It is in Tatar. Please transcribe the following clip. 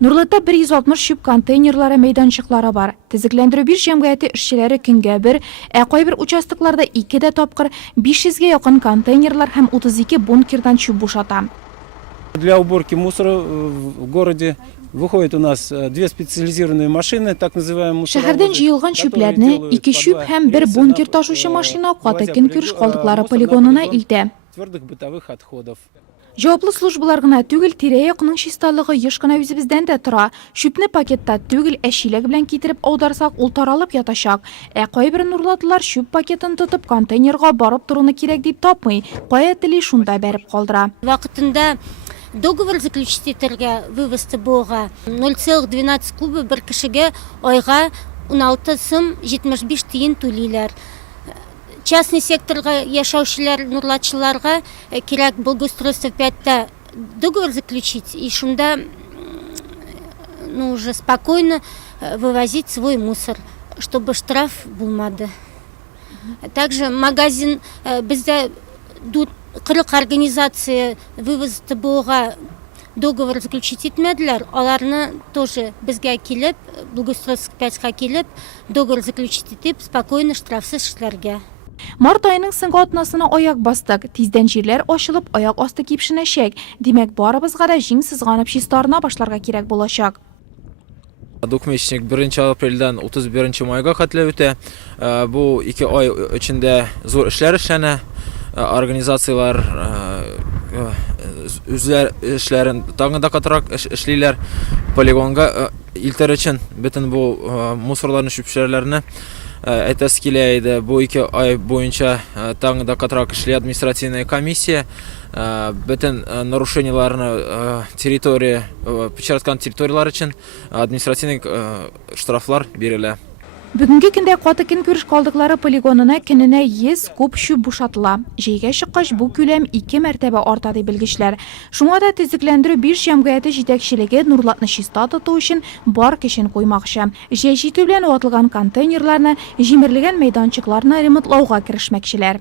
Nurlat'ta 160 şüp konteynerlari meydançıqlari var. Tiziklendirib bir jamg'iyati ishchilari kunga bir, qay bir uchastiklarda 2 da topqir 500 ga yaqin konteynerlar ham 32 bunkerdan shub bo'shata. Для уборки мусора в городе выходит у нас две специализированные машины, так называемые мусоровозы. Shahardan jiyilgan shublarni 2 shub ham bir bunker tashuvchi mashina qotakin ko'rish qoldiqlari poligonuna ildi. Твердых бытовых отходов. Javobli службалар гына түгел, тирә-якның чисталыгы еш кына үзебездән дә тора. Шүпне пакетта түгел, әшилек белән китереп аударсак, ул таралып ятачак. Кайбер нурлатылар шүп пакетын тотып контейнерга барып торуны кирәк дип тапмый, кая тели шунда бәреп калдыра. Вакытында договор заключить итәргә вывозты буга 0,12 куба бер кешегә айга 16 сум 75 тиен түлиләр. Частный секторга яшаучылар, нурлатчыларга кирәк благоустройство 5-та договор заключить и шунда уже спокойно вывозить свой мусор, чтобы штраф булмады. Также магазин бездә 40 организация вывозты буга договор заключить итмәделәр. Аларны тоже безгә килеп, благоустройство 5-ка килеп, договор заключить итеп, спокойно штрафсыз эшләргә. Март ayının соңгы атнасына аяк бастык. Тиздән җирләр ачылып, аяк асты кипшенәчәк. Димәк, барыбызга да җиң сызганып чистарына башларга кирәк булачак. Двухмесячник 1 апрельдән 31 майга хәтле үтә. Бу 2 ай эчендә зур эшләр эшләнә. Организациялар үзләр эшләрен тагын да катырак эшлиләр. Полигонга илтер өчен бөтен бу мусорларны шүпшәрләрне әйтәсе килә иде. Бу 2 ай буенча тагын да катырак эшли административная комиссия. Бөтен нарушенияларны печаткан территориялар өчен административный штрафлар бирелә. Бүгінгі көндә катыкын күреш калдыклары полигонына көненә 100 куб шүп бушатыла. Җәйгә чыккач бу күләм 2 мәртәбә арта ди белгечләр. Шуңа да тизекләндерү бир җәмгыяте җитәкчелеге Нурлатны чиста тоту өчен бар көчен куймакчы. Җәй җитү белән ватылган контейнерларны, җимерлегән мәйданчыкларны ремонтлауга керешмәкчеләр.